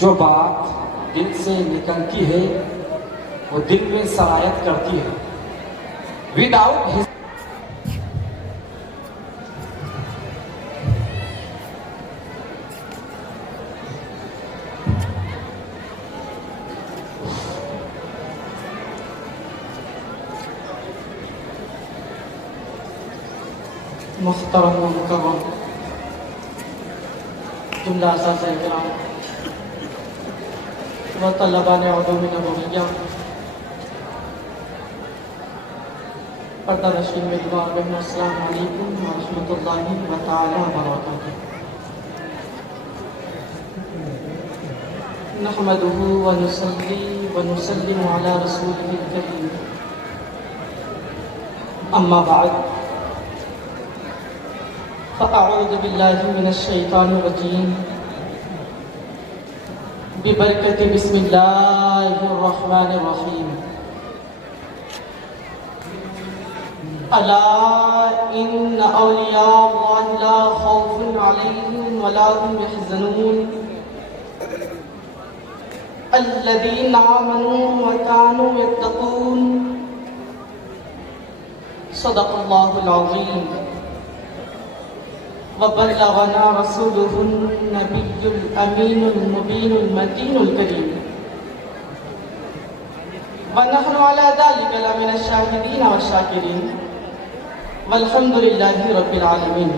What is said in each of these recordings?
جو بات دل سے نکلتی ہے وہ دل میں سرایت کرتی ہے. وداؤٹ ہز محترم و مکرم جملہ اساتذہ کرام و طلباء علوم نبویہ، پردہ نشین میزبان بہن، السلام علیکم ورحمۃ اللہ تعالی وبرکاتہ. نحمده ونصلي ونسلم على رسوله الكريم، اما بعد فأعوذ بالله من الشيطان الرجيم ببركة بسم الله الرحمن الرحيم. ألا إن أولياء الله لا خوف عليهم ولا هم يحزنون الذين آمنوا وكانوا يتقون. صدق الله العظيم وبلغنا رسوله النبي الأمين المبين المتين الكريم، ونحن على ذلك لمن الشاهدين والشاكرين، والحمد لله رب العالمين.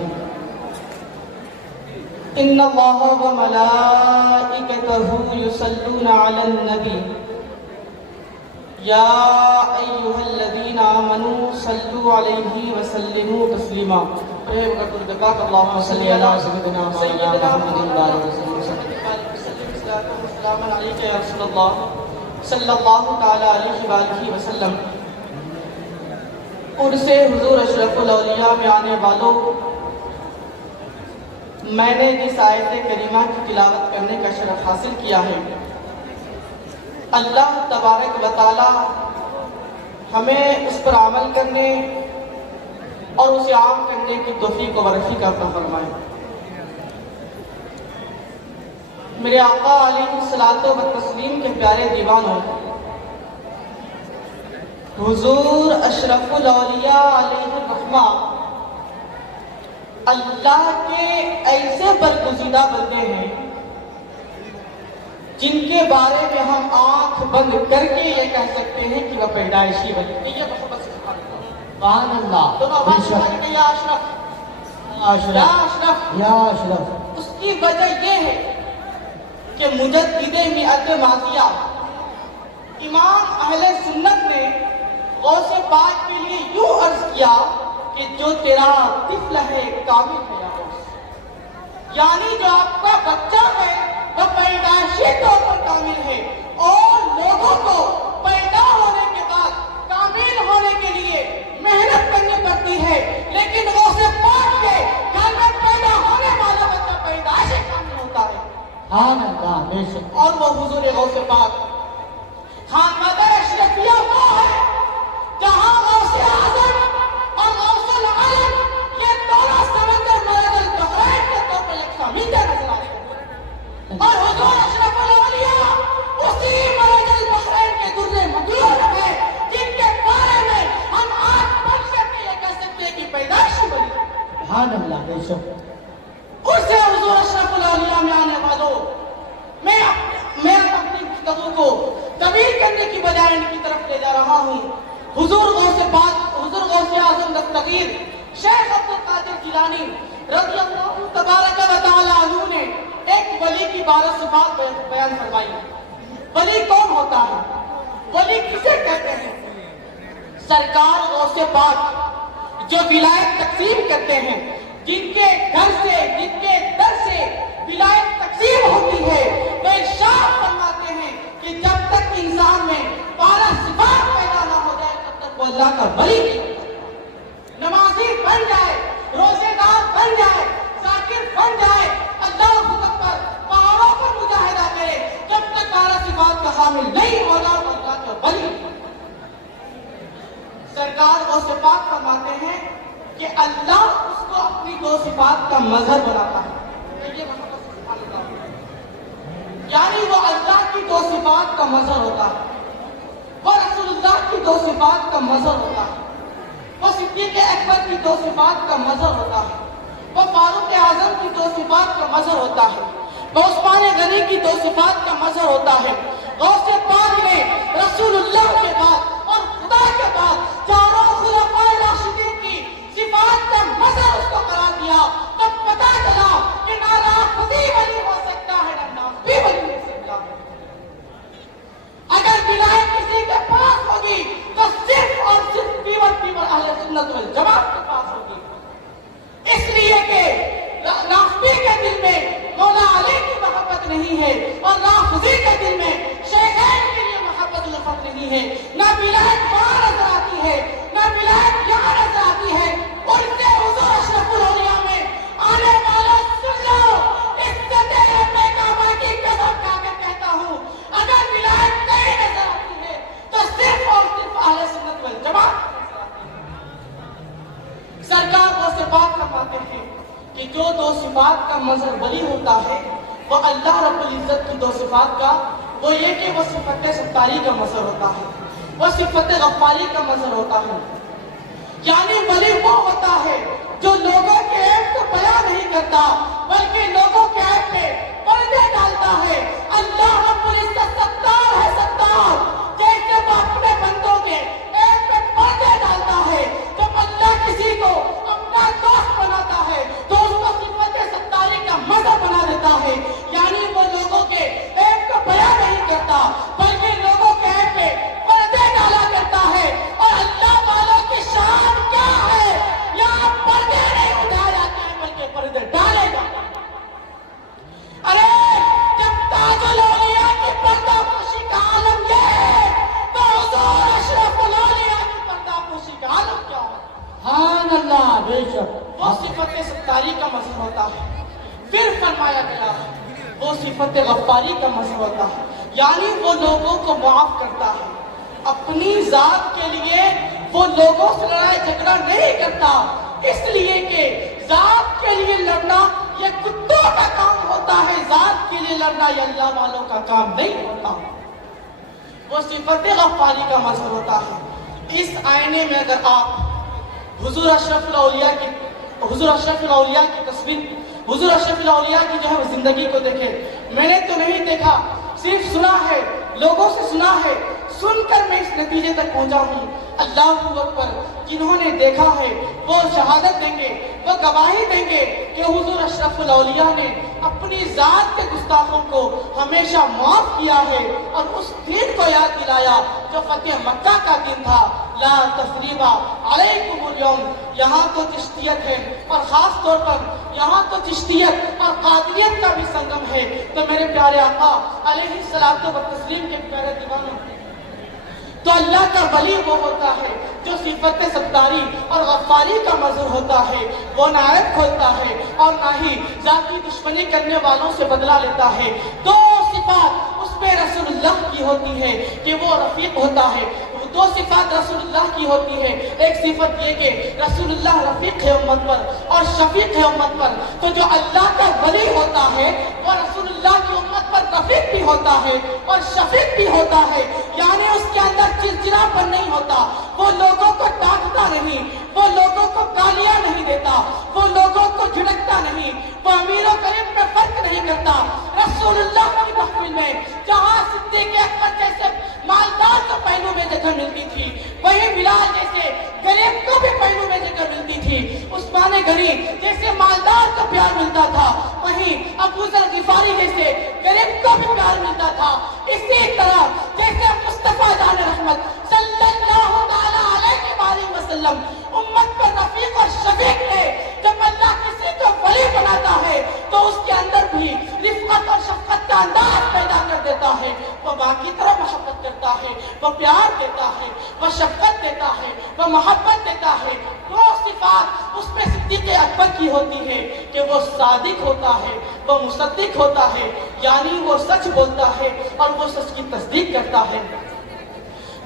إن الله وملائكته يصلون على النبي يا أيها الذين آمنوا صلوا عليه وسلموا تسليما. اللهم صل على سيدنا محمد السلام عليك يا رسول الله صلی اللہ تعالی علیہ وآلہ وسلم. عرس حضور اشرف الاولیاء میں آنے والوں، میں نے جس آیت کریمہ کی تلاوت کرنے کا شرف حاصل کیا ہے، اللہ تبارک و تعالی ہمیں اس پر عمل کرنے اور اسے عام کرنے کی توفیق و رفیق عطا فرمائے. میرے آقا علیہ الصلوۃ والتسلیم کے پیارے دیوانوں، حضور اشرف الاولیاء علیہ الرحمہ اللہ کے ایسے برگزیدہ بندے ہیں جن کے بارے میں ہم آنکھ بند کر کے یہ کہہ سکتے ہیں کہ وہ پیدائشی ولی ہیں. یہ محبت سے سبحان اللہ. دونوں آواز اٹھا کے یا اشرف یا اشرف یا اشرف. اس کی وجہ یہ ہے کہ مجدد مئت ماضیہ امام اہل سنت نے غوث پاک کے لیے یوں عرض کیا کہ جو تیرا طفل ہے کامل ہے یا غوث، یعنی جو آپ کا بچہ ہے وہ پیدائشی طور پر کامل ہے، اور لوگوں کو پیدا ہونے کے بعد کامل ہونے کے لیے محنت کرنی پڑتی ہے، لیکن غوث پاک کے گھر میں پیدا ہونے والا بچہ پیدائشی کامل ہوتا ہے. اور وہ حضور غوث پاک خانقاہ اشرفیہ وہ ہے جہاں غوث اعظم اور غوث العالم یہ دونوں سمندر مرج البحرین کے طور پر یکساں ملتے نظر آتے ہیں، اور حضور اشرف الاولیاء اسی مرج البحرین کے در مطلوب ہیں جن کے بارے میں ہم آج پڑھ کر کے یہ کہہ سکتے ہیں کہ پیدائشی ولی. سبحان اللہ. بے شک اسے حضور اشرف الاولیاء میں آنے والوں، میں اپنی گفتگو کو طویل کرنے کی بجائے ان کی طرف لے جا رہا ہوں. حضور غوث پاک، حضور غوث اعظم دستگیر شیخ عبدالقادر جیلانی رضی اللہ تبارک و تعالی عنہ نے ایک ولی کی 12 صفات بیان فرمائی. ولی کون ہوتا ہے؟ ولی کسے کہتے ہیں؟ سرکار غوث پاک جو ولایت تقسیم کرتے ہیں، جن کے گھر سے، جن کے در سے ولایت تقسیم ہوتی ہے، وہ ارشاد فرماتے ہیں کہ جب تک انسان میں 12 صفات پیدا نہ ہو جائے تب تک وہ اللہ کا ولی نہیں. نمازی بن جائے، روزے دار بن جائے، ذاکر بن جائے، اللہ اکبر پہاڑوں پر مجاہدہ کرے، جب تک 12 صفات کا حامل نہیں ہوگا وہ اللہ کا ولی. سرکار غوث پاک فرماتے ہیں کہ اللہ اس کو اپنی 2 صفات کا مظہر بناتا ہے. یعنی یعنی وہ اللہ کی دو صفات کا مظہر ہوتا ہے، وہ رسول اللہ کی دو صفات کا مظہر ہوتا ہے، وہ صدیق اکبر کی دو صفات کا مظہر ہوتا ہے، وہ فاروق اعظم کی دو صفات کا مظہر ہوتا ہے، وہ عثمان غنی کی دو صفات کا مظہر ہوتا ہے۔ غوث پاک نے رسول اللہ کے بعد اور خدا کے بعد چاروں خلفائے راشدین کی صفات کا مظہر اس کو قرار دیا، تب پتہ چلا کہ نہ ناقصی ولی ہو سکتا ہے نہ ناقصی ولی ہو سکتا ہے۔ اگر ولایت کسی کے پاس ہوگی تو صرف اور صرف پیور اہل سنت والجماعت کے پاس ہوگی، اس لیے کہ رافضی کے دل میں مولا علی کی محبت نہیں ہے اور رافضی کے دل میں شیخین کے لیے محبت الفت نہیں ہے، نہ ولایت وہاں نظر آتی ہے نہ ولایت یہاں نظر آتی ہے۔ ان سے حضور اشرف الاولیاء میں آنے والا سن لو، عزت رب کعبہ کی قسم کھا کے کہتا ہوں، اگر ولایت نہیں نظر آتی ہے تو صرف اور صرف اہل سنت والجماعت سرکار وہ صفات فرماتے ہیں کہ جو دو صفات کا مظہر ولی ہوتا ہے وہ اللہ رب العزت کی دو صفات کا وہ یہ کہ وہ صفت ستاری کا مظہر ہوتا ہے، وہ صفت غفاری کا مظہر ہوتا ہے۔ یعنی ولی وہ ہوتا ہے جو لوگوں کے عیب کو بیان نہیں کرتا بلکہ لوگوں کے عیب پہ پردے ڈالتا ہے۔ اللہ رب العزت ستار ہے، ستار، جیسے وہ اپنے بندوں کے عیب پہ پردے ڈالتا ہے۔ جب اللہ کسی کو اپنا دوست بناتا ہے تو اس کو صفت ستاری کا مظہر بنا دیتا ہے، یعنی وہ لوگوں کے عیب کو بیان نہیں کرتا بلکہ لوگوں کے عیب پہ پردے ڈالا کرتا ہے۔ اور اللہ والوں کی شان کیا ہے؟ یہاں پردے نہیں اٹھائے جاتے ہیں بلکہ پردے ڈالے جاتے ہیں۔ ارے جب تاج الاولیاء کی پردہ پوشی کا عالم یہ ہے تو حضور اشرف الاولیاء کی پردہ پوشی کا عالم کیا ہے؟ سبحان اللہ، بے شک وہ صفت ستاری کا مظہر ہوتا ہے۔ پھر فرمایا گیا وہ صفت غفاری کا مظہر ہوتا ہے، یعنی وہ لوگوں کو معاف کرتا ہے۔ اپنی ذات کے لیے وہ لوگوں سے لڑائی جھگڑا نہیں کرتا، اس لیے کہ ذات کے لیے لڑنا یہ کتوں کا کام ہوتا ہے، ذات کے لیے لڑنا یہ اللہ والوں کا کام نہیں ہوتا۔ وہ صفت غفاری کا مظہر ہوتا ہے۔ اس آئینے میں اگر آپ حضور اشرف الاولیاء کی تصویر، حضور اشرف الاولیاء کی جو ہے زندگی کو دیکھیں، میں نے تو نہیں دیکھا، صرف سنا ہے، لوگوں سے سنا ہے، سن کر میں اس نتیجے تک پہنچا ہوں۔ اللہ اکبر، جنہوں نے دیکھا ہے وہ شہادت دیں گے، وہ گواہی دیں گے کہ حضور اشرف الاولیاء نے اپنی ذات کے گستاخوں کو ہمیشہ معاف کیا ہے اور اس دن کو یاد دلایا جو فتح مکہ کا دن تھا۔ لا تثریب علیکم اليوم، یہاں تو چشتیت ہے اور خاص طور پر یہاں تو چشتیت اور قادریت کا بھی سنگم ہے۔ تو میرے پیارے آقا علیہ الصلوۃ والتسلیم کے پیارے دیوانوں، تو اللہ کا ولی وہ ہوتا ہے جو صفت ستاری اور غفاری کا مظہر ہوتا ہے، وہ نہ عیب کھولتا ہے اور نہ ہی ذاتی دشمنی کرنے والوں سے بدلہ لیتا ہے۔ دو صفات اس پہ رسول اللہ کی ہوتی ہے کہ وہ رفیق ہوتا ہے، دو صفات رسول اللہ کی ہوتی ہے، ایک صفت یہ کہ رسول اللہ رفیق ہے امت پر اور شفیق ہے امت پر۔ تو جو اللہ کا ولی ہوتا ہے وہ رسول اللہ کی امت پر رفیق بھی ہوتا ہے اور شفیق بھی ہوتا ہے، یعنی اس کے اندر چڑچڑاپن نہیں ہوتا، وہ لوگوں کو ڈانٹتا نہیں، وہ لوگوں کو گالیاں نہیں دیتا، وہ لوگوں کو جھڑکتا نہیں، وہ امیر و غریب میں فرق نہیں کرتا۔ رسول اللہ کی محفل میں جہاں صدیق اکبر جیسے مالدار کو پہلو میں جگہ ملتی تھی، وہی بلال جیسے غریب کو بھی پہلو میں جگہ ملتی تھی، عثمان غنی جیسے مالدار کو پیار ملتا تھا، وہیں ابو ذر غفاری جیسے غریب کو بھی پیار ملتا تھا۔ اسی طرح جیسے مصطفیٰ جان رحمت صلی اللہ تعالیٰ علیہ وسلم امت پر رفیق اور شفیق ہے، جب اللہ کسی کو ولی بناتا ہے تو اس کے اندر بھی رفقت اور شفقت کا انداز پیدا کر دیتا ہے، وہ باقی طرح محبت کرتا ہے، وہ پیار دیتا ہے، وہ شفقت دیتا ہے، وہ محبت دیتا ہے۔ وہ صفات اس میں صدیق اکبر کی ہوتی ہے کہ وہ صادق ہوتا ہے، وہ مصدق ہوتا ہے، یعنی وہ سچ بولتا ہے اور وہ سچ کی تصدیق کرتا ہے۔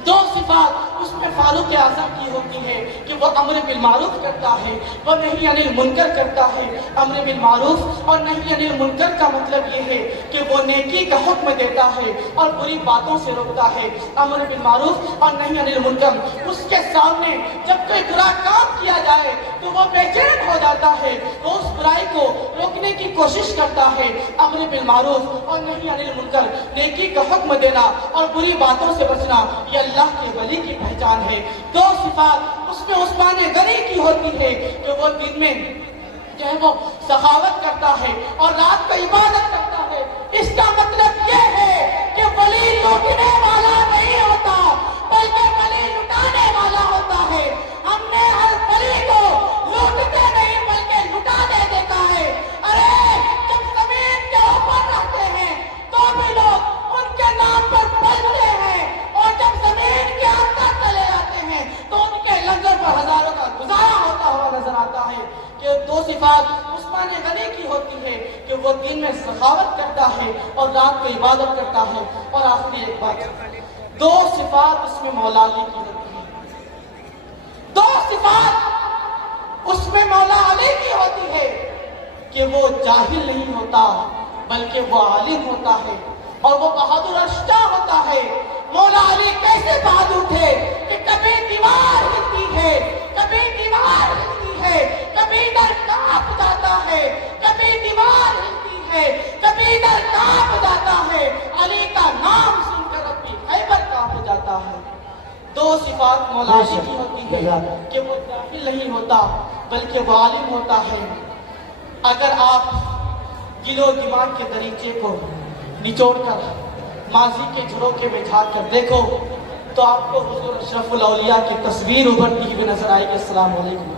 دو صفات اس میں فاروق اعظم کی ہوتی ہے کہ وہ امر بالمعروف کرتا ہے، وہ نہی عن المنکر کرتا ہے۔ امر بالمعروف اور نہی عن المنکر کا مطلب یہ ہے کہ وہ نیکی کا حکم دیتا ہے اور بری باتوں سے روکتا ہے۔ امر بالمعروف اور نہی عن المنکر، اس کے سامنے جب کوئی برا کام کیا جائے تو وہ بے چین ہو جاتا ہے، وہ اس برائی کو روکنے کی کوشش کرتا ہے۔ امر بالمعروف اور نہی عن المنکر، نیکی کا حکم دینا اور بری باتوں سے بچنا، یہ اللہ کے ولی کی پہچان ہے۔ دو صفات اس میں عثمان غنی کی ہوتی ہے کہ وہ دن میں جو ہے وہ سخاوت کرتا ہے اور رات کو عبادت کرتا ہے۔ اس کا مطلب یہ ہے کہ ولی لوٹنے والا نہیں ہوتا بلکہ ولی لٹانے والا ہوتا ہے۔ ہم نے ہر ولی کو لوٹتے نہیں بلکہ لٹانے دیکھا ہے۔ ارے جب زمین کے اوپر رہتے ہیں تو بھی لوگ ان کے نام پر بلتے ہیں، اور جب زمین کے اندر چلے جاتے ہیں تو ان کے لنگر پر ہزاروں کا گزارا ہوتا ہوا نظر آتا ہے۔ کہ دو صفات عثمان غنی کی ہوتی ہے کہ وہ دن میں سخاوت کرتا ہے اور رات کو عبادت کرتا ہے۔ اور آخری ایک بات، دو صفات اس میں مولا علی کی ہوتی ہے۔ دو صفات اس میں مولا علی کی ہوتی ہے کہ وہ جاہل نہیں ہوتا بلکہ وہ عالم ہوتا ہے اور وہ بہادر اشجاع ہوتا ہے۔ مولا علی کیسے بہادر تھے کہ کبھی دیوار ہلتی ہے، کبھی دیوار ہلتی ہے، کبھی در کانپ جاتا ہے، کبھی دیوار ہلتی ہے، کبھی در کانپ جاتا ہے۔ علی کا نام سن کر اپنی خیبر کانپ جاتا ہے۔ دو صفات مولا علی کی ہوتی ہے کہ وہ جاہل نہیں ہوتا بلکہ وہ عالم ہوتا ہے۔ اگر آپ دل و دماغ کے دریچے کو نچوڑ کر ماضی کے جھروکے میں جھانک کر دیکھو تو آپ کو حضور اشرف الاولیاء کی تصویر ابھرتی ہوئی نظر آئے گی۔ السلام علیکم۔